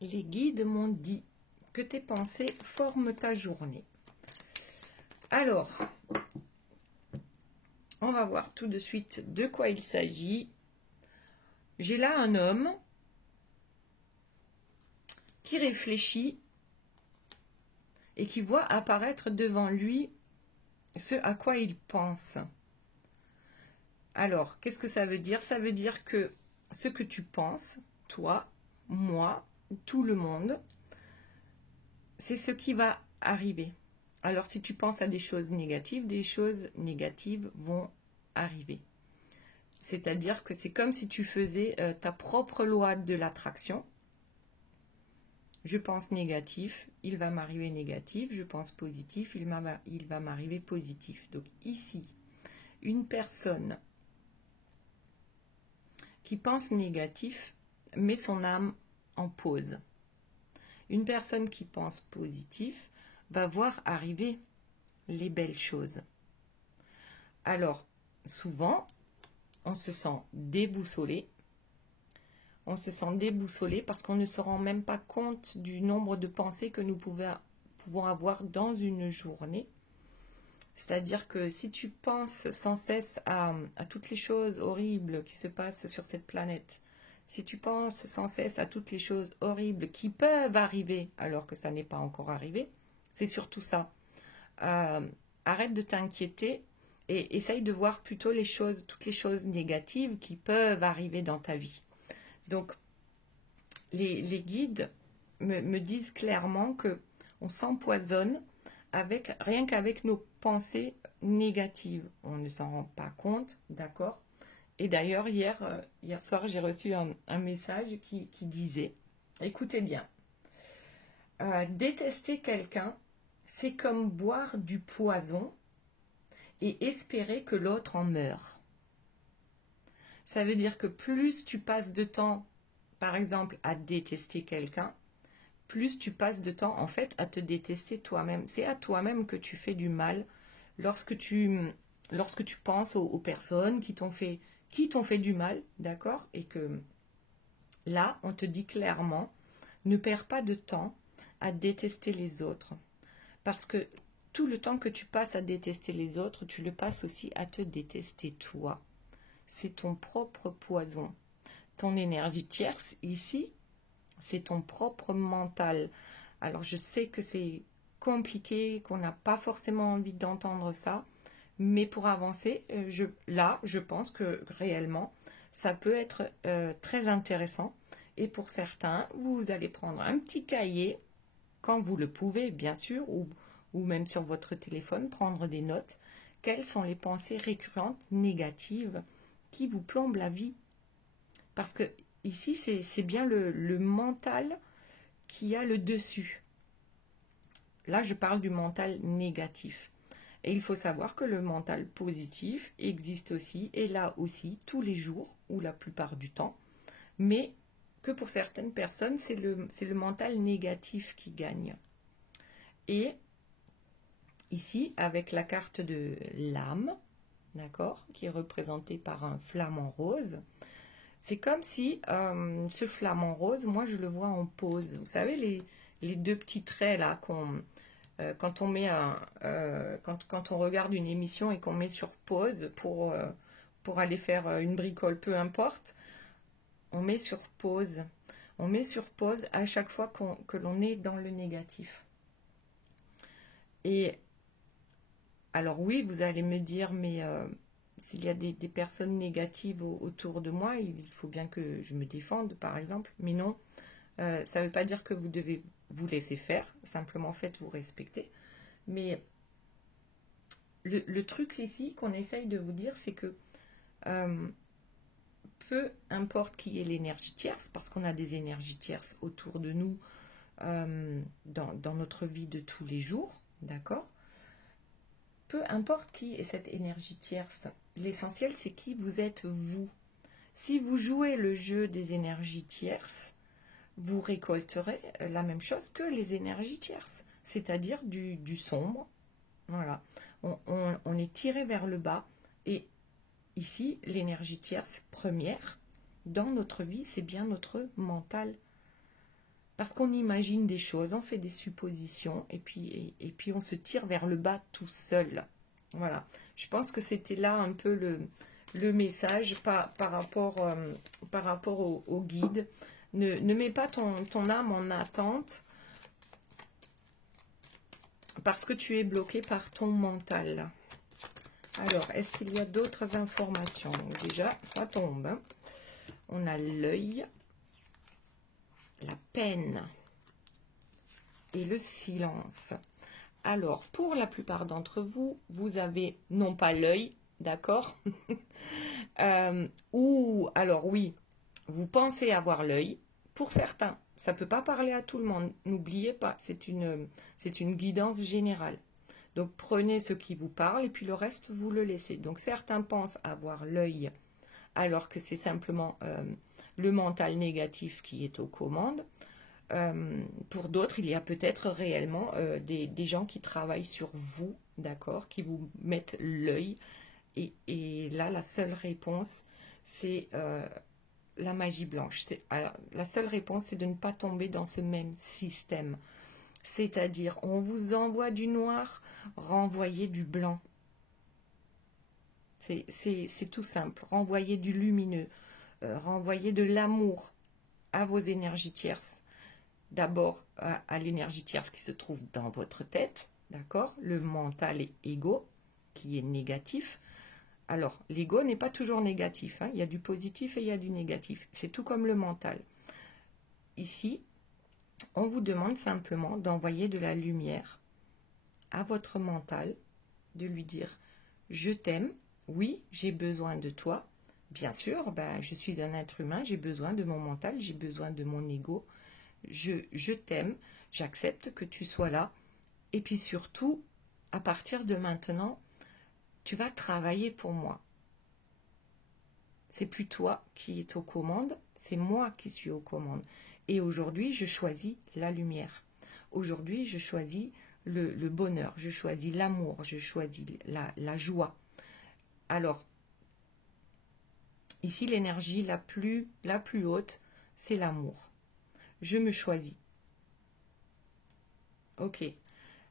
Les guides m'ont dit que tes pensées forment ta journée. Alors, on va voir tout de suite de quoi il s'agit. J'ai là un homme qui réfléchit et qui voit apparaître devant lui ce à quoi il pense. Alors, qu'est-ce que ça veut dire? Ça veut dire que ce que tu penses, toi, moi, tout le monde, c'est ce qui va arriver. Alors, si tu penses à des choses négatives vont arriver. C'est-à-dire que c'est comme si tu faisais ta propre loi de l'attraction. Je pense négatif, il va m'arriver négatif. Je pense positif, il va m'arriver positif. Donc ici, une personne qui pense négatif met son âme en pause. Une personne qui pense positif va voir arriver les belles choses. Alors, souvent, on se sent déboussolé. On se sent déboussolé parce qu'on ne se rend même pas compte du nombre de pensées que nous pouvons avoir dans une journée. C'est-à-dire que si tu penses sans cesse à toutes les choses horribles qui se passent sur cette planète, si tu penses sans cesse à toutes les choses horribles qui peuvent arriver alors que ça n'est pas encore arrivé, c'est surtout ça. Arrête de t'inquiéter et essaye de voir plutôt toutes les choses négatives qui peuvent arriver dans ta vie. Donc, les guides me disent clairement qu'on s'empoisonne rien qu'avec nos pensées négatives. On ne s'en rend pas compte, d'accord? Et d'ailleurs, hier soir, j'ai reçu un message qui disait, écoutez bien, détester quelqu'un, c'est comme boire du poison et espérer que l'autre en meure. Ça veut dire que plus tu passes de temps, par exemple, à détester quelqu'un, plus tu passes de temps, en fait, à te détester toi-même. C'est à toi-même que tu fais du mal lorsque tu penses aux personnes qui t'ont fait du mal, d'accord? Et que là, on te dit clairement, ne perds pas de temps à détester les autres. Parce que tout le temps que tu passes à détester les autres, tu le passes aussi à te détester toi. C'est ton propre poison. Ton énergie tierce, ici, c'est ton propre mental. Alors, je sais que c'est compliqué, qu'on n'a pas forcément envie d'entendre ça, mais pour avancer, je pense que réellement, ça peut être très intéressant. Et pour certains, vous allez prendre un petit cahier, quand vous le pouvez, bien sûr, ou même sur votre téléphone, prendre des notes. Quelles sont les pensées récurrentes négatives qui vous plombent la vie? Parce que ici, c'est bien le mental qui a le dessus. Là, je parle du mental négatif. Et il faut savoir que le mental positif existe aussi, et là aussi, tous les jours, ou la plupart du temps, mais que pour certaines personnes, c'est le mental négatif qui gagne. Et ici, avec la carte de l'âme, d'accord, qui est représentée par un flamant rose, c'est comme si ce flamant rose, moi je le vois en pause. Vous savez, les deux petits traits là, quand on met quand on regarde une émission et qu'on met sur pause pour aller faire une bricole, peu importe, on met sur pause. On met sur pause à chaque fois que l'on est dans le négatif. Et alors oui, vous allez me dire, mais s'il y a des personnes négatives autour de moi, il faut bien que je me défende, par exemple. Mais non, ça ne veut pas dire que vous devez vous laisser faire. Simplement, faites-vous respecter. Mais le truc ici qu'on essaye de vous dire, c'est que peu importe qui est l'énergie tierce, parce qu'on a des énergies tierces autour de nous dans notre vie de tous les jours, d'accord? Peu importe qui est cette énergie tierce, l'essentiel c'est qui vous êtes vous. Si vous jouez le jeu des énergies tierces, vous récolterez la même chose que les énergies tierces, c'est-à-dire du sombre. Voilà, on est tiré vers le bas et ici l'énergie tierce première dans notre vie, c'est bien notre mental. Parce qu'on imagine des choses, on fait des suppositions et puis on se tire vers le bas tout seul. Voilà. Je pense que c'était là un peu le message par rapport au guide. Ne mets pas ton âme en attente parce que tu es bloqué par ton mental. Alors, est-ce qu'il y a d'autres informations? Déjà, ça tombe. Hein. On a l'œil, la peine et le silence. Alors, pour la plupart d'entre vous, vous avez non pas l'œil, d'accord? Ou, alors oui, vous pensez avoir l'œil. Pour certains, ça ne peut pas parler à tout le monde. N'oubliez pas, c'est une guidance générale. Donc, prenez ce qui vous parle et puis le reste, vous le laissez. Donc, certains pensent avoir l'œil alors que c'est simplement le mental négatif qui est aux commandes. Pour d'autres, il y a peut-être réellement des gens qui travaillent sur vous, d'accord, qui vous mettent l'œil. Et là, la seule réponse, c'est la magie blanche. Alors, la seule réponse, c'est de ne pas tomber dans ce même système. C'est-à-dire, on vous envoie du noir, renvoyez du blanc. C'est tout simple. Renvoyez du lumineux, renvoyez de l'amour à vos énergies tierces. D'abord à l'énergie tierce qui se trouve dans votre tête, d'accord? Le mental et ego, qui est négatif. Alors, l'ego n'est pas toujours négatif, hein. Il y a du positif et il y a du négatif. C'est tout comme le mental. Ici, on vous demande simplement d'envoyer de la lumière à votre mental, de lui dire « Je t'aime, oui, j'ai besoin de toi. Bien sûr, ben, je suis un être humain, j'ai besoin de mon mental, j'ai besoin de mon ego. Je t'aime, j'accepte que tu sois là. Et puis surtout, à partir de maintenant, tu vas travailler pour moi. C'est plus toi qui es aux commandes, c'est moi qui suis aux commandes. Et aujourd'hui, je choisis la lumière. Aujourd'hui, je choisis le bonheur, je choisis l'amour, je choisis la joie. Alors, ici, l'énergie la plus haute, c'est l'amour. Je me choisis. Ok.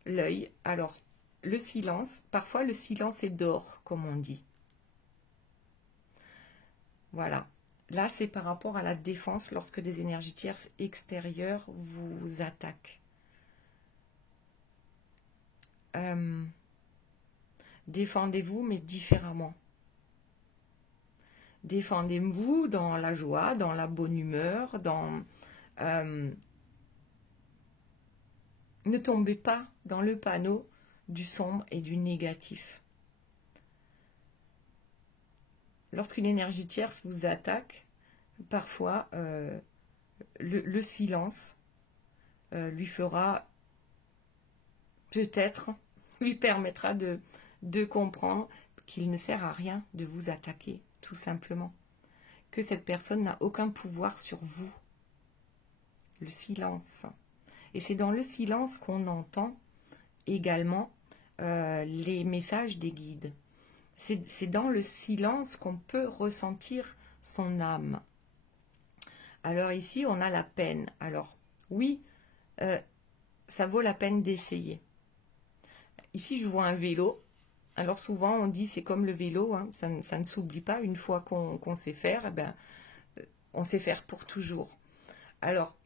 L'œil. Alors, le silence. Parfois, le silence est d'or, comme on dit. Voilà. Là, c'est par rapport à la défense lorsque des énergies tierces extérieures vous attaquent. Défendez-vous, mais différemment. Défendez-vous dans la joie, dans la bonne humeur, dans... ne tombez pas dans le panneau du sombre et du négatif. Lorsqu'une énergie tierce vous attaque, parfois le silence lui fera peut-être, lui permettra de comprendre qu'il ne sert à rien de vous attaquer, tout simplement. Que cette personne n'a aucun pouvoir sur vous. Le silence. Et c'est dans le silence qu'on entend également les messages des guides. C'est dans le silence qu'on peut ressentir son âme. Alors ici, on a la peine. Alors oui, ça vaut la peine d'essayer. Ici, je vois un vélo. Alors souvent, on dit c'est comme le vélo, hein, ça ne s'oublie pas. Une fois qu'on sait faire, eh ben, on sait faire pour toujours. Alors,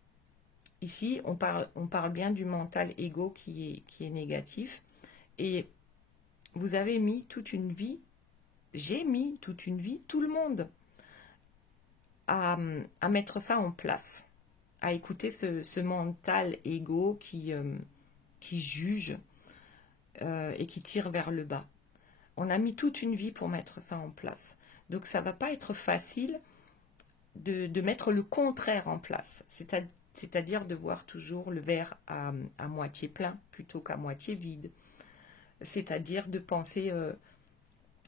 ici, on parle bien du mental égo qui est négatif. Et vous avez mis toute une vie, j'ai mis toute une vie, tout le monde, à mettre ça en place, à écouter ce mental égo qui juge et qui tire vers le bas. On a mis toute une vie pour mettre ça en place. Donc ça ne va pas être facile de mettre le contraire en place, c'est-à-dire de voir toujours le verre à moitié plein plutôt qu'à moitié vide. C'est-à-dire de penser,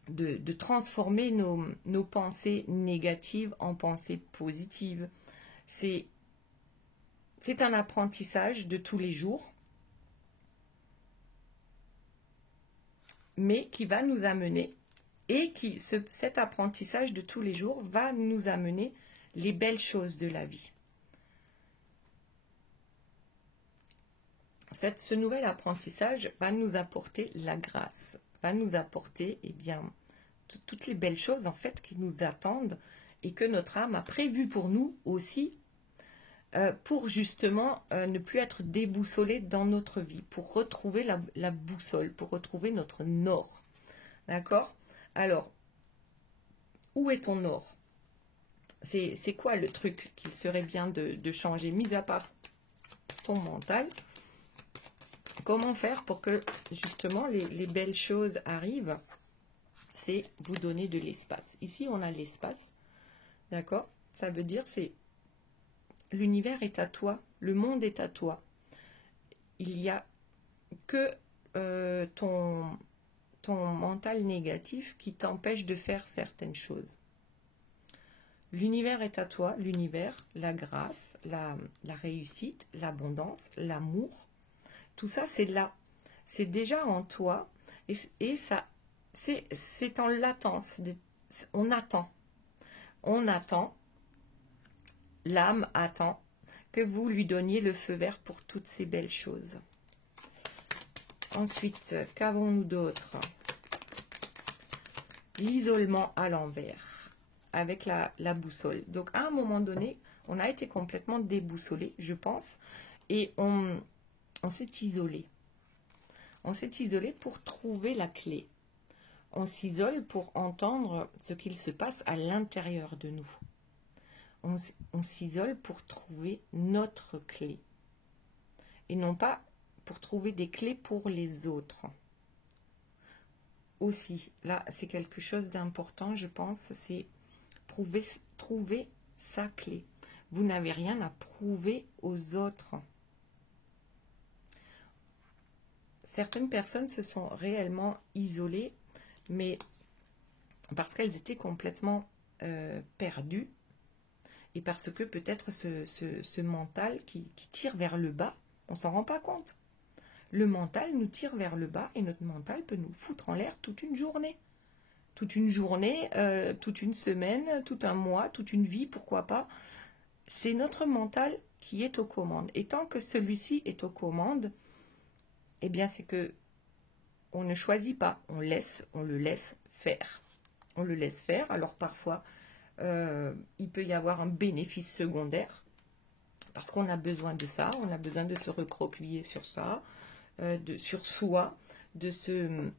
de transformer nos pensées négatives en pensées positives. C'est un apprentissage de tous les jours, mais qui va nous amener, et cet apprentissage de tous les jours va nous amener les belles choses de la vie. ce nouvel apprentissage va nous apporter la grâce, va nous apporter eh bien, toutes les belles choses en fait qui nous attendent et que notre âme a prévues pour nous aussi, pour justement ne plus être déboussolé dans notre vie, pour retrouver la boussole, pour retrouver notre nord. D'accord? Alors, où est ton nord? C'est quoi le truc qu'il serait bien de changer, mis à part ton mental? Comment faire pour que justement les belles choses arrivent? C'est vous donner de l'espace. Ici, on a l'espace, d'accord? Ça veut dire c'est l'univers est à toi, le monde est à toi. Il n'y a que ton mental négatif qui t'empêche de faire certaines choses. L'univers est à toi, l'univers, la grâce, la réussite, l'abondance, l'amour. Tout ça, c'est là. C'est déjà en toi et ça, c'est en latence. On attend. On attend. L'âme attend que vous lui donniez le feu vert pour toutes ces belles choses. Ensuite, qu'avons-nous d'autre? L'isolement à l'envers, avec la boussole. Donc, à un moment donné, on a été complètement déboussolé, je pense, et on s'est isolé. On s'est isolé pour trouver la clé. On s'isole pour entendre ce qu'il se passe à l'intérieur de nous. On s'isole pour trouver notre clé. Et non pas pour trouver des clés pour les autres. Aussi, là, c'est quelque chose d'important, je pense, c'est trouver sa clé. Vous n'avez rien à prouver aux autres. Certaines personnes se sont réellement isolées, mais parce qu'elles étaient complètement perdues, et parce que peut-être ce mental qui tire vers le bas, on ne s'en rend pas compte. Le mental nous tire vers le bas et notre mental peut nous foutre en l'air toute une journée. Toute une journée, toute une semaine, tout un mois, toute une vie, pourquoi pas. C'est notre mental qui est aux commandes. Et tant que celui-ci est aux commandes, eh bien c'est que on ne choisit pas, on le laisse faire. On le laisse faire. Alors parfois, il peut y avoir un bénéfice secondaire, parce qu'on a besoin de ça, on a besoin de se recroqueviller sur ça, sur soi, de se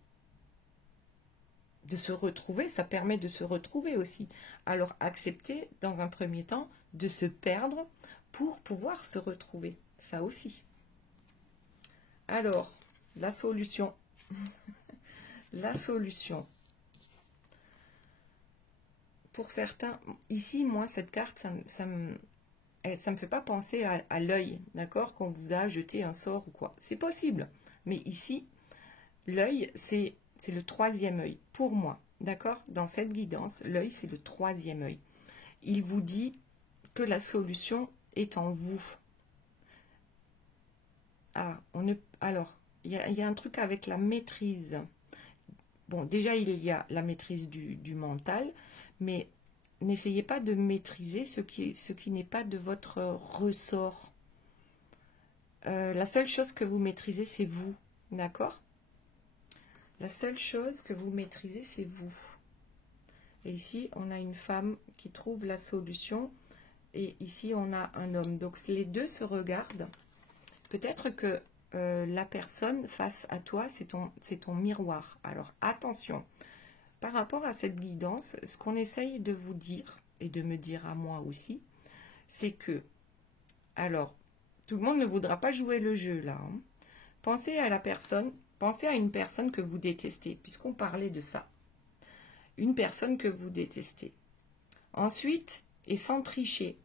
retrouver, ça permet de se retrouver aussi. Alors accepter dans un premier temps de se perdre pour pouvoir se retrouver, ça aussi. Alors, la solution. La solution. Pour certains, ici, moi, cette carte, ça me fait pas penser à l'œil, d'accord, qu'on vous a jeté un sort ou quoi. C'est possible, mais ici, l'œil, c'est le troisième œil, pour moi, d'accord? Dans cette guidance, l'œil, c'est le troisième œil. Il vous dit que la solution est en vous. Ah, alors, il y a un truc avec la maîtrise. Bon, déjà, il y a la maîtrise du mental, mais n'essayez pas de maîtriser ce qui n'est pas de votre ressort. La seule chose que vous maîtrisez, c'est vous, d'accord? La seule chose que vous maîtrisez, c'est vous. Et ici, on a une femme qui trouve la solution. Et ici, on a un homme. Donc, les deux se regardent. Peut-être que la personne face à toi, c'est ton miroir. Alors, attention. Par rapport à cette guidance, ce qu'on essaye de vous dire, et de me dire à moi aussi, c'est que, alors, tout le monde ne voudra pas jouer le jeu, là. Hein. Pensez à une personne que vous détestez, puisqu'on parlait de ça. Une personne que vous détestez. Ensuite, et sans tricher,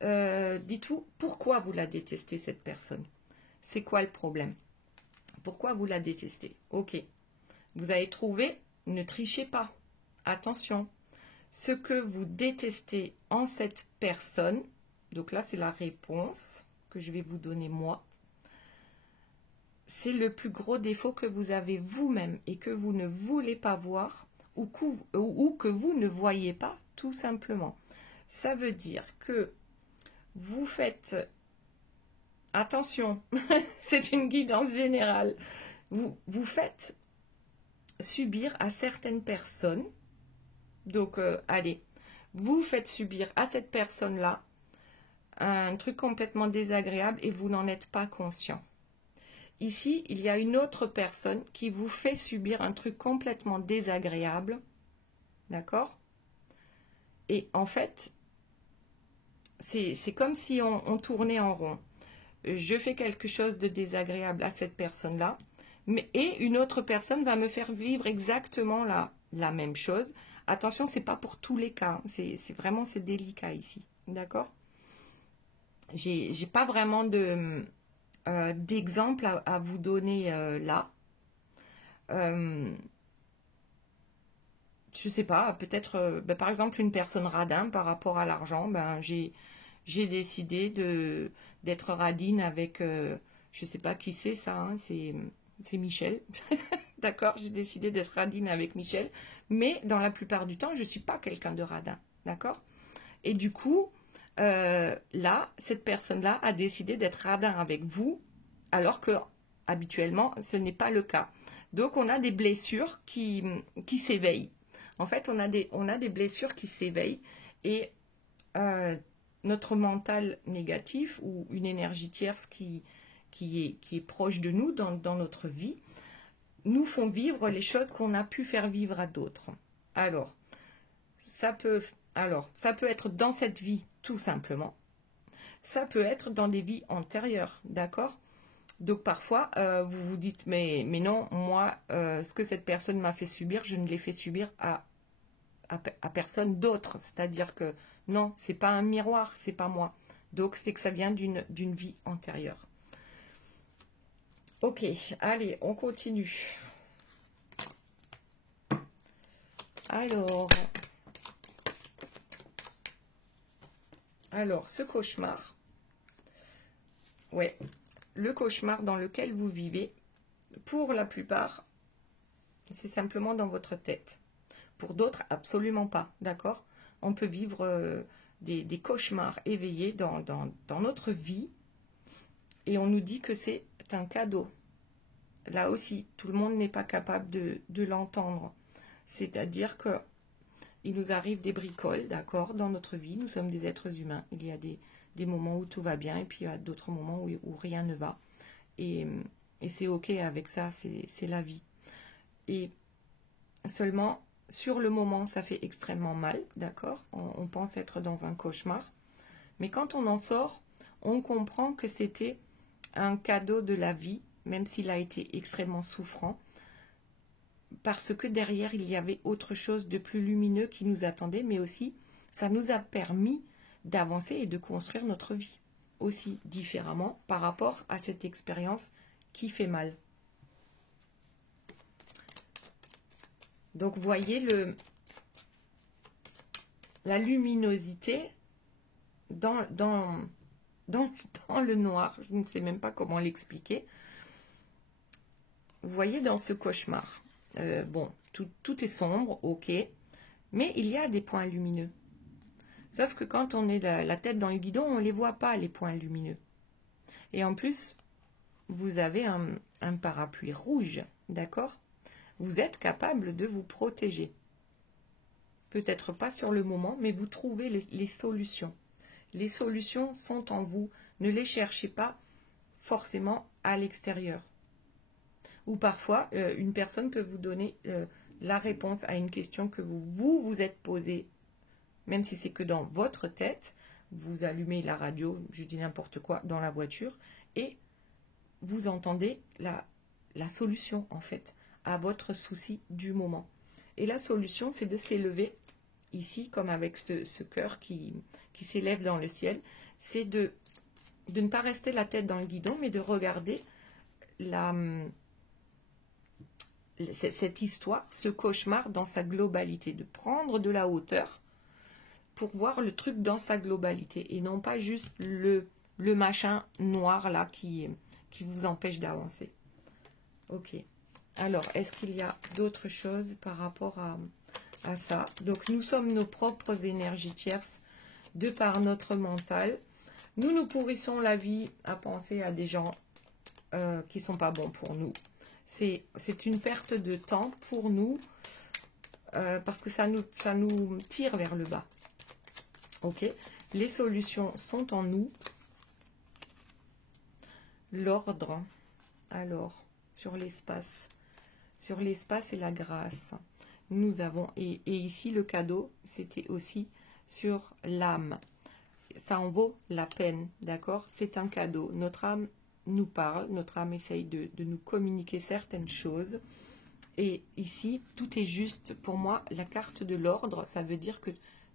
dites-vous pourquoi vous la détestez, cette personne. C'est quoi le problème? Pourquoi vous la détestez? Ok. Vous avez trouvé, ne trichez pas. Attention. Ce que vous détestez en cette personne, donc là c'est la réponse que je vais vous donner moi, c'est le plus gros défaut que vous avez vous-même et que vous ne voulez pas voir ou que vous ne voyez pas tout simplement. Ça veut dire que vous faites attention, c'est une guidance générale. Vous faites subir à certaines personnes, donc allez, vous faites subir à cette personne-là un truc complètement désagréable et vous n'en êtes pas conscient. Ici, il y a une autre personne qui vous fait subir un truc complètement désagréable, d'accord? Et en fait, c'est comme si on tournait en rond. Je fais quelque chose de désagréable à cette personne-là, et une autre personne va me faire vivre exactement la même chose. Attention, c'est pas pour tous les cas, c'est vraiment c'est délicat ici, d'accord? J'ai pas vraiment d'exemple à vous donner là. Je sais pas, peut-être, par exemple, une personne radin par rapport à l'argent, j'ai décidé d'être radine avec, je sais pas qui c'est ça, hein, c'est Michel, d'accord, j'ai décidé d'être radine avec Michel, mais dans la plupart du temps, je suis pas quelqu'un de radin, d'accord? Et du coup, là, cette personne-là a décidé d'être radin avec vous, alors que habituellement, ce n'est pas le cas. Donc, on a des blessures qui s'éveillent. En fait, on a des blessures qui s'éveillent et notre mental négatif ou une énergie tierce qui est proche de nous dans notre vie nous font vivre les choses qu'on a pu faire vivre à d'autres. Alors, ça peut être dans cette vie tout simplement. Ça peut être dans des vies antérieures, d'accord? Donc parfois, vous vous dites, mais non, moi, ce que cette personne m'a fait subir, je ne l'ai fait subir à personne d'autre. C'est-à-dire que non, c'est pas un miroir, c'est pas moi. Donc c'est que ça vient d'une vie antérieure. Ok, allez, on continue. Alors, ce cauchemar, ouais, le cauchemar dans lequel vous vivez, pour la plupart, c'est simplement dans votre tête. Pour d'autres, absolument pas, d'accord? On peut vivre des cauchemars éveillés dans notre vie et on nous dit que c'est un cadeau. Là aussi, tout le monde n'est pas capable de l'entendre. C'est-à-dire que il nous arrive des bricoles, d'accord, dans notre vie. Nous sommes des êtres humains. Il y a des moments où tout va bien et puis il y a d'autres moments où rien ne va. Et c'est OK avec ça, c'est la vie. Et seulement, sur le moment, ça fait extrêmement mal, d'accord? On pense être dans un cauchemar. Mais quand on en sort, on comprend que c'était un cadeau de la vie, même s'il a été extrêmement souffrant, parce que derrière, il y avait autre chose de plus lumineux qui nous attendait, mais aussi, ça nous a permis d'avancer et de construire notre vie aussi différemment par rapport à cette expérience qui fait mal. Donc, voyez la luminosité dans le noir. Je ne sais même pas comment l'expliquer. Vous voyez dans ce cauchemar. Bon, tout est sombre, ok, mais il y a des points lumineux. Sauf que quand on est la tête dans le guidon, on ne les voit pas, les points lumineux. Et en plus, vous avez un parapluie rouge, d'accord? Vous êtes capable de vous protéger. Peut-être pas sur le moment, mais vous trouvez les solutions. Les solutions sont en vous. Ne les cherchez pas forcément à l'extérieur. Ou parfois, une personne peut vous donner la réponse à une question que vous êtes posée, même si c'est que dans votre tête. Vous allumez la radio, je dis n'importe quoi, dans la voiture, et vous entendez la solution, en fait, à votre souci du moment. Et la solution, c'est de s'élever, ici, comme avec ce cœur qui s'élève dans le ciel, c'est de ne pas rester la tête dans le guidon, mais de regarder cette histoire, ce cauchemar dans sa globalité, de prendre de la hauteur pour voir le truc dans sa globalité et non pas juste le machin noir là qui vous empêche d'avancer. Ok. Alors, est-ce qu'il y a d'autres choses par rapport à ça? Donc, nous sommes nos propres énergies tierces de par notre mental. Nous pourrissons la vie à penser à des gens qui ne sont pas bons pour nous. C'est une perte de temps pour nous parce que ça nous tire vers le bas. Ok? Les solutions sont en nous. L'ordre, alors, sur l'espace et la grâce. Nous avons, et ici le cadeau, c'était aussi sur l'âme. Ça en vaut la peine, d'accord? C'est un cadeau. Notre âme nous parle, notre âme essaye de nous communiquer certaines choses. Et ici, tout est juste. Pour moi, la carte de l'ordre, ça veut dire que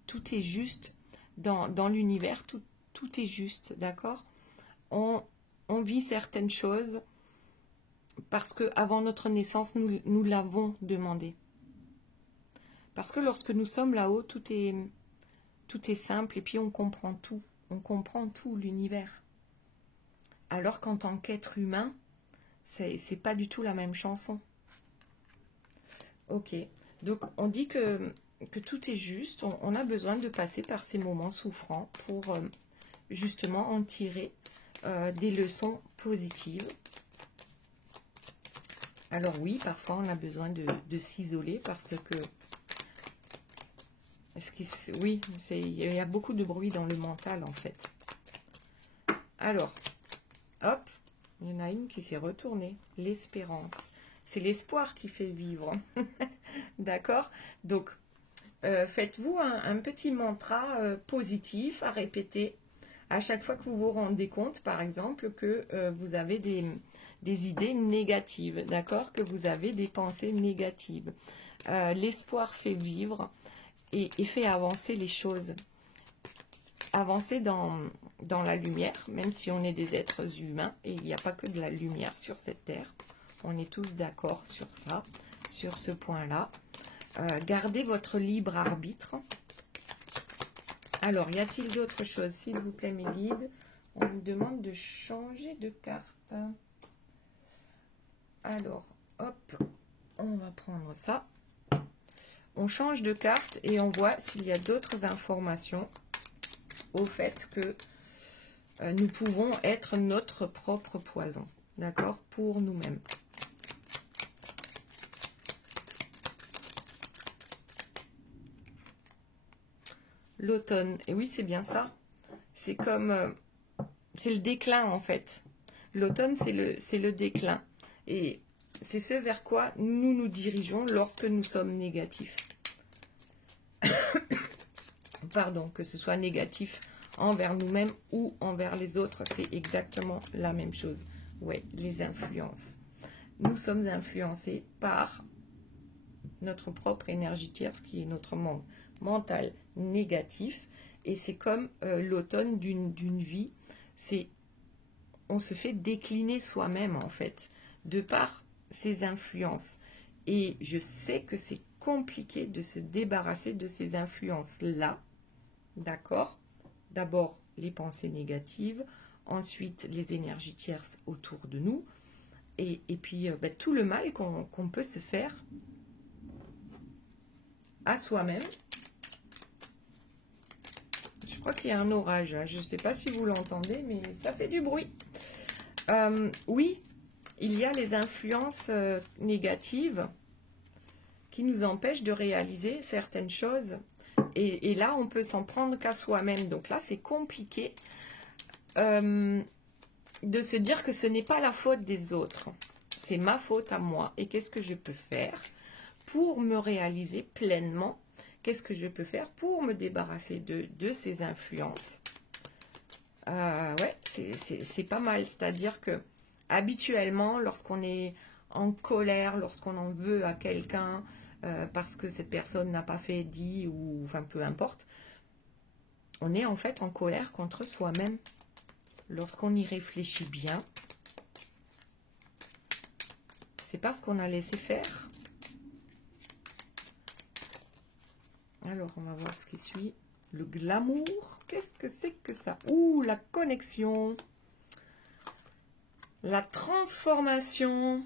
tout est juste dans l'univers, tout est juste, d'accord? On vit certaines choses parce que avant notre naissance, nous l'avons demandé. Parce que lorsque nous sommes là-haut, tout est simple et puis on comprend tout l'univers. Alors qu'en tant qu'être humain, c'est pas du tout la même chanson. Ok, donc on dit que tout est juste, on a besoin de passer par ces moments souffrants pour justement en tirer des leçons positives. Alors oui, parfois on a besoin de s'isoler parce que oui, il y a beaucoup de bruit dans le mental en fait. Alors, hop, il y en a une qui s'est retournée. L'espérance. C'est l'espoir qui fait vivre. D'accord? Donc, faites-vous un petit mantra positif à répéter à chaque fois que vous vous rendez compte, par exemple, que vous avez des idées négatives. D'accord? Que vous avez des pensées négatives. L'espoir fait vivre et fait avancer les choses. Avancer dans la lumière, même si on est des êtres humains, et il n'y a pas que de la lumière sur cette terre. On est tous d'accord sur ça, sur ce point-là. Gardez votre libre arbitre. Alors, y a-t-il d'autres choses? S'il vous plaît, mes guides, on me demande de changer de carte. Alors, hop, on va prendre ça. On change de carte et on voit s'il y a d'autres informations au fait que nous pouvons être notre propre poison, d'accord, pour nous-mêmes. L'automne, et oui, c'est bien ça. C'est comme, c'est le déclin en fait. L'automne, c'est le déclin. Et c'est ce vers quoi nous nous dirigeons lorsque nous sommes négatifs. Pardon, que ce soit négatif envers nous-mêmes ou envers les autres, c'est exactement la même chose. Ouais, les influences. Nous sommes influencés par notre propre énergie tierce qui est notre monde mental négatif. Et c'est comme l'automne d'une vie, on se fait décliner soi-même en fait, de par ces influences. Et je sais que c'est compliqué de se débarrasser de ces influences-là. D'accord? D'abord, les pensées négatives, ensuite les énergies tierces autour de nous, et puis tout le mal qu'on peut se faire à soi-même. Je crois qu'il y a un orage, hein. Je ne sais pas si vous l'entendez, mais ça fait du bruit. Oui, il y a les influences négatives qui nous empêchent de réaliser certaines choses. Et là, on peut s'en prendre qu'à soi-même. Donc là, c'est compliqué de se dire que ce n'est pas la faute des autres. C'est ma faute à moi. Et qu'est-ce que je peux faire pour me réaliser pleinement? Qu'est-ce que je peux faire pour me débarrasser de ces influences? Ouais, c'est pas mal. C'est-à-dire que habituellement, lorsqu'on est en colère, lorsqu'on en veut à quelqu'un, parce que cette personne n'a pas fait, dit, ou enfin peu importe, on est en fait en colère contre soi-même. Lorsqu'on y réfléchit bien, c'est parce qu'on a laissé faire. Alors, on va voir ce qui suit. Le glamour, qu'est-ce que c'est que ça? Ouh, la connexion, la transformation.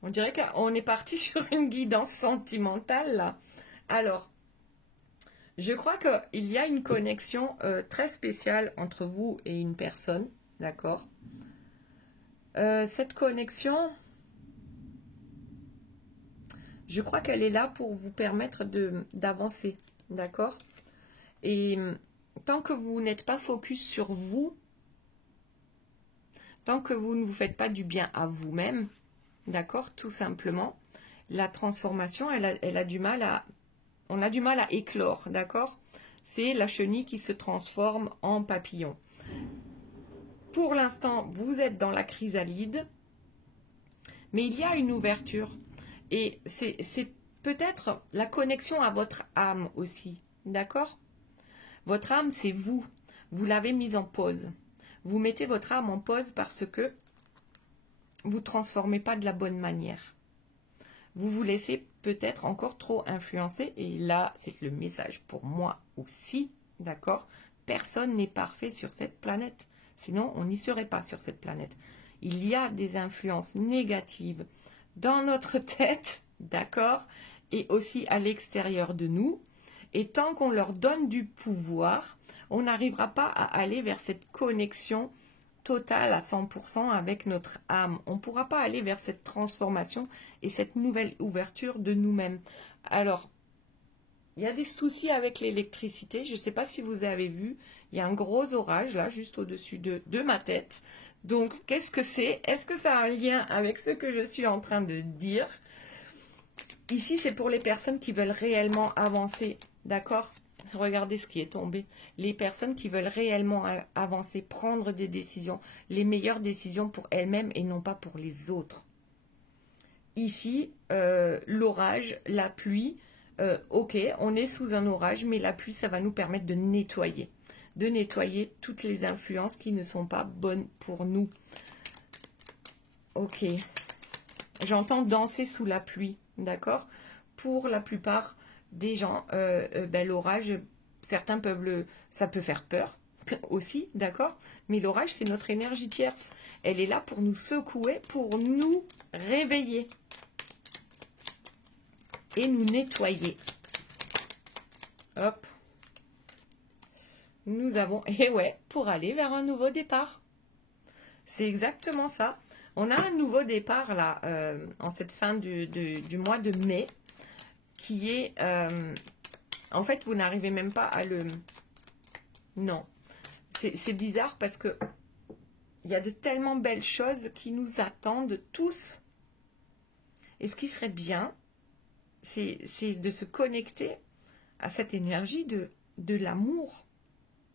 On dirait qu'on est parti sur une guidance sentimentale, là. Alors, Je crois qu'il y a une connexion très spéciale entre vous et une personne, d'accord? Cette connexion, je crois qu'elle est là pour vous permettre d'avancer, d'accord? Et tant que vous n'êtes pas focus sur vous, tant que vous ne vous faites pas du bien à vous-même, d'accord? Tout simplement, la transformation, elle a du mal à... On a du mal à éclore, d'accord? C'est la chenille qui se transforme en papillon. Pour l'instant, vous êtes dans la chrysalide, mais il y a une ouverture. Et c'est peut-être la connexion à votre âme aussi, d'accord? Votre âme, c'est vous. Vous l'avez mise en pause. Vous mettez votre âme en pause parce que vous ne transformez pas de la bonne manière. Vous vous laissez peut-être encore trop influencer. Et là, c'est le message pour moi aussi, d'accord? Personne n'est parfait sur cette planète. Sinon, on n'y serait pas sur cette planète. Il y a des influences négatives dans notre tête, d'accord? Et aussi à l'extérieur de nous. Et tant qu'on leur donne du pouvoir, on n'arrivera pas à aller vers cette connexion totale à 100% avec notre âme. On ne pourra pas aller vers cette transformation et cette nouvelle ouverture de nous-mêmes. Alors, il y a des soucis avec l'électricité. Je ne sais pas si vous avez vu, il y a un gros orage là, juste au-dessus de ma tête. Donc, qu'est-ce que c'est? Est-ce que ça a un lien avec ce que je suis en train de dire? Ici, c'est pour les personnes qui veulent réellement avancer, d'accord? Regardez ce qui est tombé. Les personnes qui veulent réellement avancer, prendre des décisions, les meilleures décisions pour elles-mêmes et non pas pour les autres. Ici, l'orage, la pluie, ok, on est sous un orage, mais la pluie, ça va nous permettre de nettoyer toutes les influences qui ne sont pas bonnes pour nous. Ok, j'entends danser sous la pluie, d'accord? Pour la plupart des gens, l'orage, certains peuvent ça peut faire peur aussi, d'accord? Mais l'orage, c'est notre énergie tierce. Elle est là pour nous secouer, pour nous réveiller et nous nettoyer. Hop. Nous avons, et ouais, pour aller vers un nouveau départ. C'est exactement ça. On a un nouveau départ là, en cette fin du mois de mai, qui est, en fait, vous n'arrivez même pas à le... Non, c'est bizarre parce que il y a de tellement belles choses qui nous attendent tous. Et ce qui serait bien, c'est de se connecter à cette énergie de l'amour,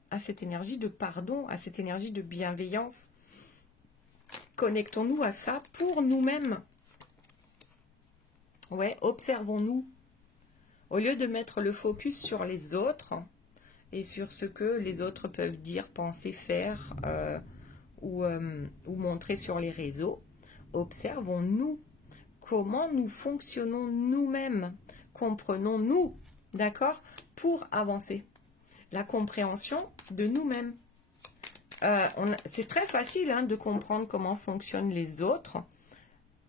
à cette énergie de pardon, à cette énergie de bienveillance. Connectons-nous à ça pour nous-mêmes. Ouais, observons-nous. Au lieu de mettre le focus sur les autres et sur ce que les autres peuvent dire, penser, faire ou montrer sur les réseaux, observons-nous. Comment nous fonctionnons nous-mêmes. Comprenons-nous, d'accord, pour avancer. La compréhension de nous-mêmes. C'est très facile hein, de comprendre comment fonctionnent les autres,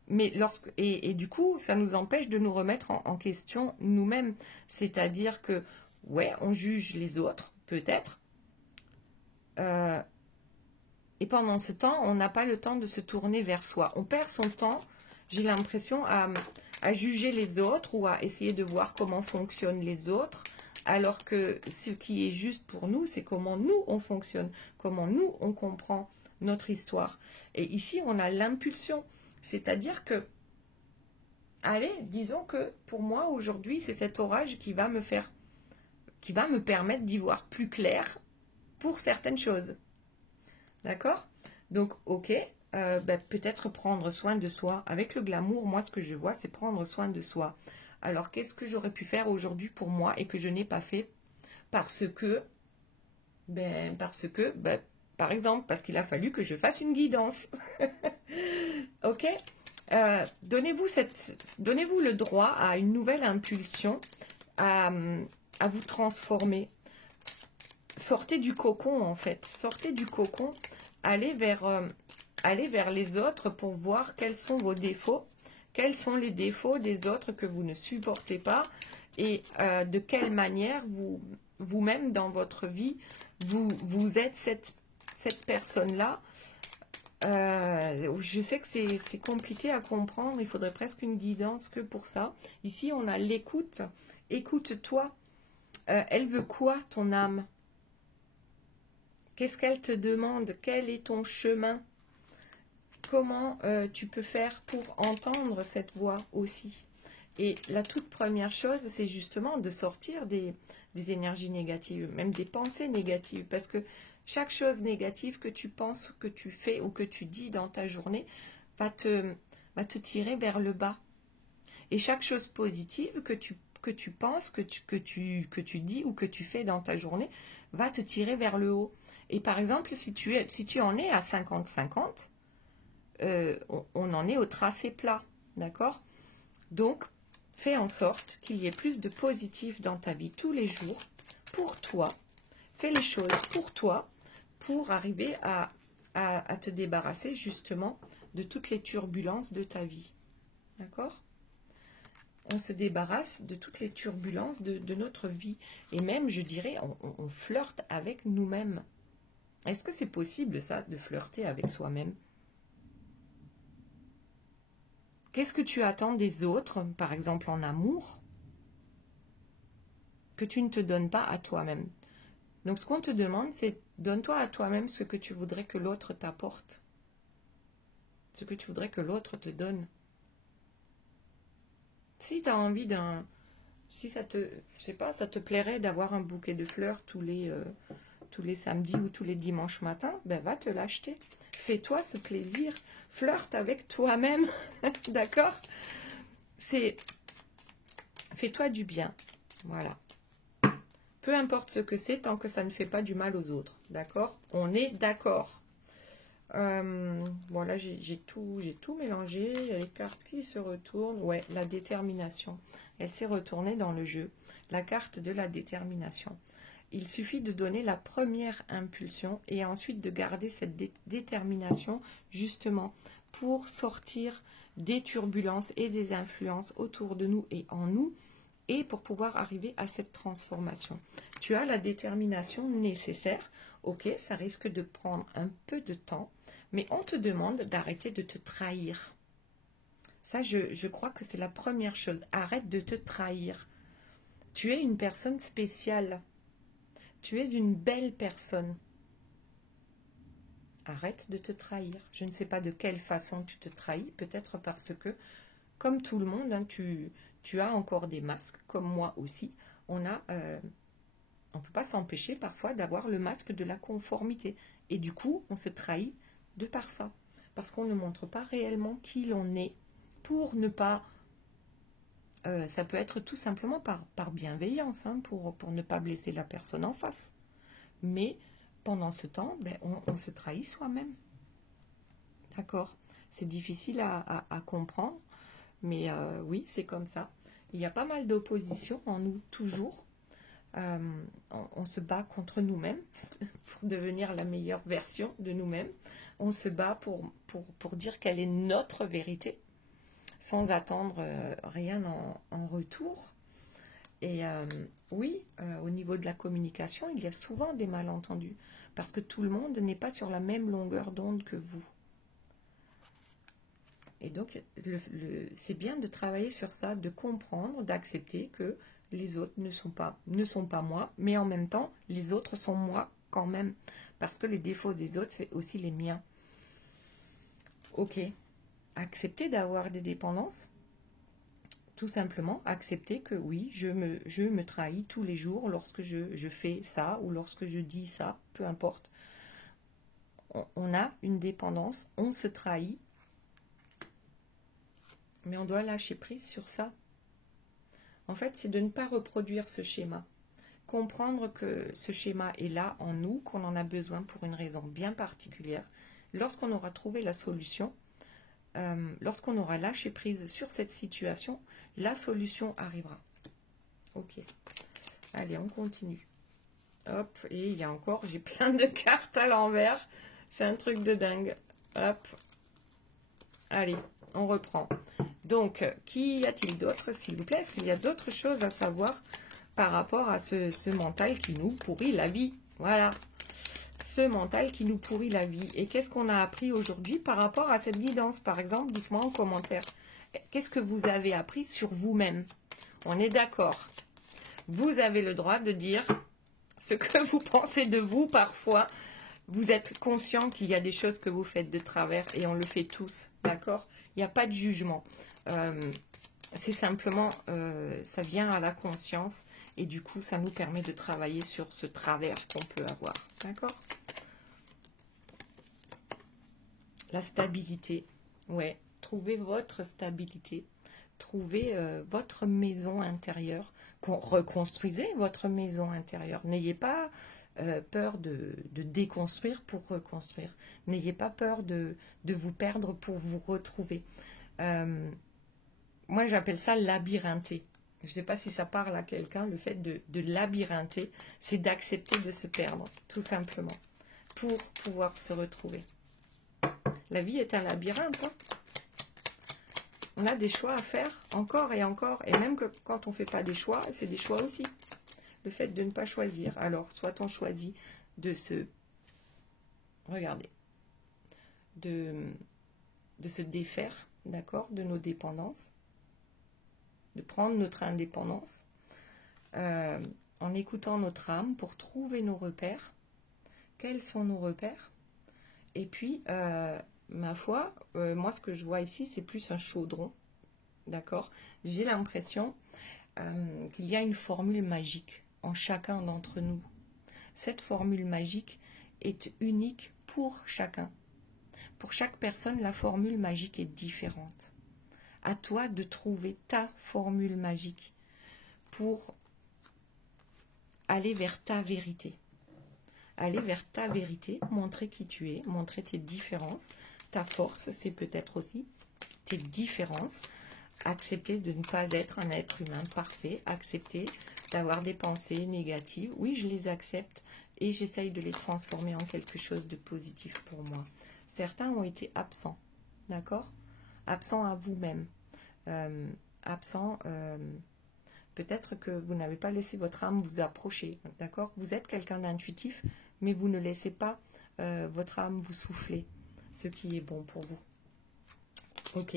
mais et du coup, ça nous empêche de nous remettre en question nous-mêmes. C'est-à-dire que, ouais, on juge les autres, peut-être, et pendant ce temps, on n'a pas le temps de se tourner vers soi. On perd son temps, j'ai l'impression, à juger les autres ou à essayer de voir comment fonctionnent les autres, alors que ce qui est juste pour nous, c'est comment nous, on fonctionne, comment nous, on comprend notre histoire. Et ici, on a l'impulsion. C'est-à-dire que, allez, disons que pour moi, aujourd'hui, c'est cet orage qui va me permettre d'y voir plus clair pour certaines choses. D'accord? Donc, ok, peut-être prendre soin de soi. Avec le glamour, moi, ce que je vois, c'est prendre soin de soi. Alors, qu'est-ce que j'aurais pu faire aujourd'hui pour moi et que je n'ai pas fait? Parce que, par exemple, parce qu'il a fallu que je fasse une guidance. Ok? Donnez-vous le droit à une nouvelle impulsion, à vous transformer. Sortez du cocon, en fait. Sortez du cocon. Allez vers les autres pour voir quels sont vos défauts. Quels sont les défauts des autres que vous ne supportez pas et de quelle manière vous-même dans votre vie, vous êtes cette personne-là. Je sais que c'est compliqué à comprendre, il faudrait presque une guidance que pour ça. Ici, on a l'écoute. Écoute-toi. Elle veut quoi, ton âme? Qu'est-ce qu'elle te demande? Quel est ton chemin? Comment tu peux faire pour entendre cette voix aussi? Et la toute première chose, c'est justement de sortir des énergies négatives, même des pensées négatives, parce que chaque chose négative que tu penses, que tu fais ou que tu dis dans ta journée va te tirer vers le bas. Et chaque chose positive que tu penses, que tu dis ou que tu fais dans ta journée va te tirer vers le haut. Et par exemple, si tu en es à 50-50, on en est au tracé plat, d'accord? Donc, fais en sorte qu'il y ait plus de positif dans ta vie tous les jours, pour toi. Fais les choses pour toi, pour arriver à te débarrasser justement de toutes les turbulences de ta vie. D'accord? On se débarrasse de toutes les turbulences de notre vie. Et même, je dirais, on flirte avec nous-mêmes. Est-ce que c'est possible, ça, de flirter avec soi-même? Qu'est-ce que tu attends des autres, par exemple en amour, que tu ne te donnes pas à toi-même? Donc, ce qu'on te demande, c'est donne-toi à toi-même ce que tu voudrais que l'autre t'apporte. Ce que tu voudrais que l'autre te donne. Si tu as envie si ça te... Je sais pas, ça te plairait d'avoir un bouquet de fleurs tous les samedis ou tous les dimanches matins, ben va te l'acheter. Fais-toi ce plaisir. Flirte avec toi-même. D'accord? Fais-toi du bien. Voilà. Peu importe ce que c'est, tant que ça ne fait pas du mal aux autres. D'accord? On est d'accord. Bon, là, j'ai tout mélangé. Il y a les cartes qui se retournent. Ouais, la détermination. Elle s'est retournée dans le jeu. La carte de la détermination. Il suffit de donner la première impulsion et ensuite de garder cette détermination justement pour sortir des turbulences et des influences autour de nous et en nous et pour pouvoir arriver à cette transformation. Tu as la détermination nécessaire. Ok, ça risque de prendre un peu de temps, mais on te demande d'arrêter de te trahir. Ça, je crois que c'est la première chose. Arrête de te trahir. Tu es une personne spéciale. Tu es une belle personne. Arrête de te trahir. Je ne sais pas de quelle façon tu te trahis. Peut-être parce que, comme tout le monde, hein, tu as encore des masques, comme moi aussi. On ne peut pas s'empêcher parfois d'avoir le masque de la conformité. Et du coup, on se trahit de par ça. Parce qu'on ne montre pas réellement qui l'on est. Pour ne pas... ça peut être tout simplement par bienveillance, hein, pour ne pas blesser la personne en face. Mais pendant ce temps, ben, on se trahit soi-même. D'accord? C'est difficile à comprendre, mais oui, c'est comme ça. Il y a pas mal d'opposition en nous, toujours. On se bat contre nous-mêmes pour devenir la meilleure version de nous-mêmes. On se bat pour dire quelle est notre vérité, sans attendre rien en retour. Et oui, au niveau de la communication, il y a souvent des malentendus, parce que tout le monde n'est pas sur la même longueur d'onde que vous. Et donc, c'est bien de travailler sur ça, de comprendre, d'accepter que les autres ne sont pas moi, mais en même temps, les autres sont moi quand même, parce que les défauts des autres, c'est aussi les miens. Ok, accepter d'avoir des dépendances. Tout simplement accepter que oui, je me trahis tous les jours lorsque je fais ça ou lorsque je dis ça, peu importe. On a une dépendance, on se trahit, mais on doit lâcher prise sur ça. En fait, c'est de ne pas reproduire ce schéma. Comprendre que ce schéma est là en nous, qu'on en a besoin pour une raison bien particulière. Lorsqu'on aura trouvé la solution, lorsqu'on aura lâché prise sur cette situation, la solution arrivera. Ok. Allez, on continue. Hop, et il y a encore, j'ai plein de cartes à l'envers. C'est un truc de dingue. Hop. Allez, on reprend. Donc, qu'y a-t-il d'autre, s'il vous plaît? Est-ce qu'il y a d'autres choses à savoir par rapport à ce mental qui nous pourrit la vie. Voilà. Ce mental qui nous pourrit la vie. Et qu'est-ce qu'on a appris aujourd'hui par rapport à cette guidance? Par exemple, dites-moi en commentaire. Qu'est-ce que vous avez appris sur vous-même? On est d'accord. Vous avez le droit de dire ce que vous pensez de vous parfois. Vous êtes conscient qu'il y a des choses que vous faites de travers et on le fait tous, d'accord? Il n'y a pas de jugement. C'est simplement, ça vient à la conscience et du coup, ça nous permet de travailler sur ce travers qu'on peut avoir, d'accord? La stabilité, ouais. Trouvez votre stabilité, trouvez votre maison intérieure, reconstruisez votre maison intérieure. N'ayez pas peur de déconstruire pour reconstruire. N'ayez pas peur de vous perdre pour vous retrouver. Moi, j'appelle ça labyrinther. Je ne sais pas si ça parle à quelqu'un, le fait de labyrinther, c'est d'accepter de se perdre, tout simplement, pour pouvoir se retrouver. La vie est un labyrinthe. Hein. On a des choix à faire encore, et même que quand on ne fait pas des choix, c'est des choix aussi. Le fait de ne pas choisir. Alors, soit on choisit de se... Regardez. De se défaire, d'accord, de nos dépendances. De prendre notre indépendance. En écoutant notre âme pour trouver nos repères. Quels sont nos repères? Et puis, ma foi, moi, ce que je vois ici, c'est plus un chaudron. D'accord? J'ai l'impression qu'il y a une formule magique en chacun d'entre nous. Cette formule magique est unique pour chacun. Pour chaque personne, la formule magique est différente. À toi de trouver ta formule magique pour aller vers ta vérité. Aller vers ta vérité, montrer qui tu es, montrer tes différences. Ta force, c'est peut-être aussi tes différences. Accepter de ne pas être un être humain parfait. Accepter d'avoir des pensées négatives. Oui, je les accepte et j'essaye de les transformer en quelque chose de positif pour moi. Certains ont été absents, d'accord? Absents à vous-même. Absents... peut-être que vous n'avez pas laissé votre âme vous approcher, d'accord? Vous êtes quelqu'un d'intuitif, mais vous ne laissez pas votre âme vous souffler, ce qui est bon pour vous. Ok.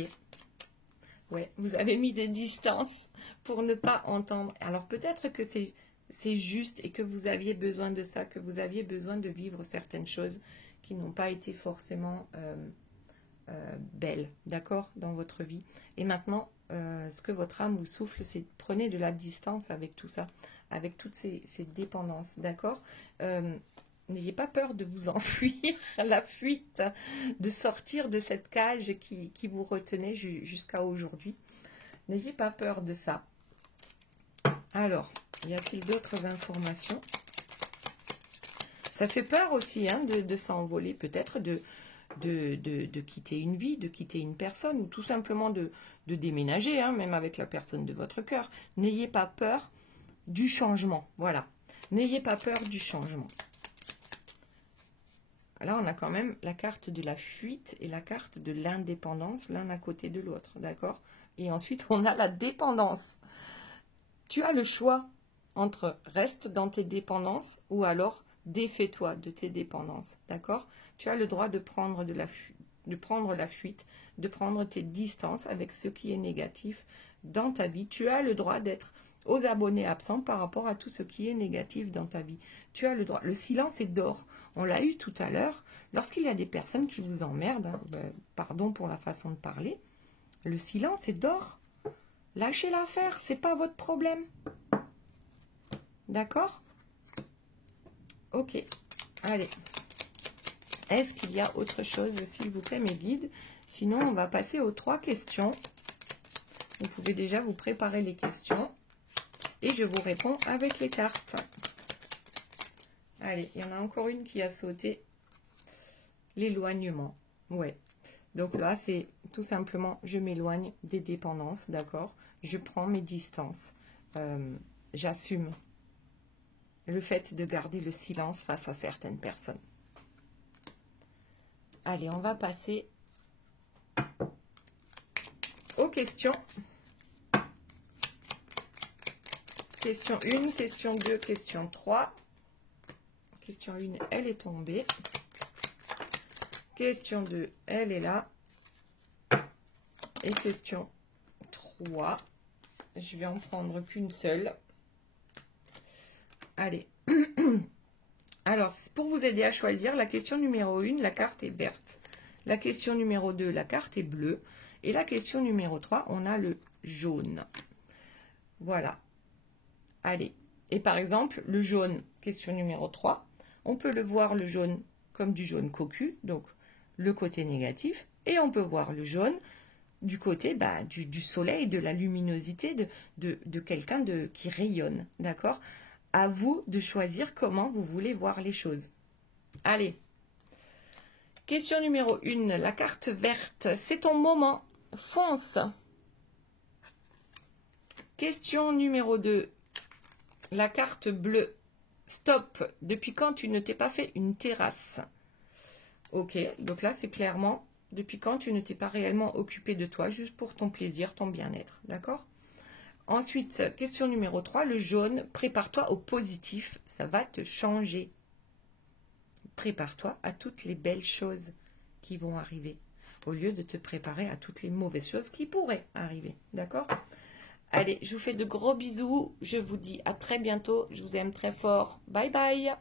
Ouais, vous avez mis des distances pour ne pas entendre. Alors peut-être que c'est juste et que vous aviez besoin de ça, que vous aviez besoin de vivre certaines choses qui n'ont pas été forcément belles, d'accord, dans votre vie. Et maintenant, ce que votre âme vous souffle, c'est prenez de la distance avec tout ça, avec toutes ces dépendances, d'accord? N'ayez pas peur de vous enfuir, la fuite, de sortir de cette cage qui vous retenait jusqu'à aujourd'hui. N'ayez pas peur de ça. Alors, y a-t-il d'autres informations? Ça fait peur aussi hein, de s'envoler, peut-être de quitter une vie, de quitter une personne, ou tout simplement de déménager, hein, même avec la personne de votre cœur. N'ayez pas peur du changement, voilà. N'ayez pas peur du changement. Là, on a quand même la carte de la fuite et la carte de l'indépendance, l'un à côté de l'autre, d'accord? Et ensuite, on a la dépendance. Tu as le choix entre reste dans tes dépendances ou alors défais-toi de tes dépendances, d'accord? Tu as le droit de prendre la fuite, de prendre tes distances avec ce qui est négatif dans ta vie. Tu as le droit d'être aux abonnés absents par rapport à tout ce qui est négatif dans ta vie. Tu as le droit. Le silence est d'or. On l'a eu tout à l'heure. Lorsqu'il y a des personnes qui vous emmerdent, hein, pardon pour la façon de parler, le silence est d'or. Lâchez l'affaire, c'est pas votre problème. D'accord? Ok. Allez. Est-ce qu'il y a autre chose, s'il vous plaît, mes guides? Sinon, on va passer aux 3 questions. Vous pouvez déjà vous préparer les questions. Et je vous réponds avec les cartes. Allez, il y en a encore une qui a sauté. L'éloignement. Ouais. Donc là, c'est tout simplement, je m'éloigne des dépendances, d'accord? Je prends mes distances. J'assume le fait de garder le silence face à certaines personnes. Allez, on va passer aux questions. Question 1, question 2, question 3. Question 1, elle est tombée. Question 2, elle est là. Et question 3, je vais en prendre qu'une seule. Allez. Alors, pour vous aider à choisir, la question numéro 1, la carte est verte. La question numéro 2, la carte est bleue. Et la question numéro 3, on a le jaune. Voilà. Allez. Et par exemple, le jaune, question numéro 3, on peut le voir le jaune comme du jaune cocu, donc le côté négatif. Et on peut voir le jaune du côté du soleil, de la luminosité, de quelqu'un qui rayonne. D'accord ? À vous de choisir comment vous voulez voir les choses. Allez. Question numéro 1, la carte verte. C'est ton moment. Fonce. Question numéro 2, la carte bleue. Stop. Depuis quand tu ne t'es pas fait une terrasse? Ok, donc là c'est clairement depuis quand tu ne t'es pas réellement occupé de toi, juste pour ton plaisir, ton bien-être. D'accord? Ensuite, question numéro 3, le jaune. Prépare-toi au positif, ça va te changer. Prépare-toi à toutes les belles choses qui vont arriver, au lieu de te préparer à toutes les mauvaises choses qui pourraient arriver. D'accord? Allez, je vous fais de gros bisous. Je vous dis à très bientôt. Je vous aime très fort. Bye bye.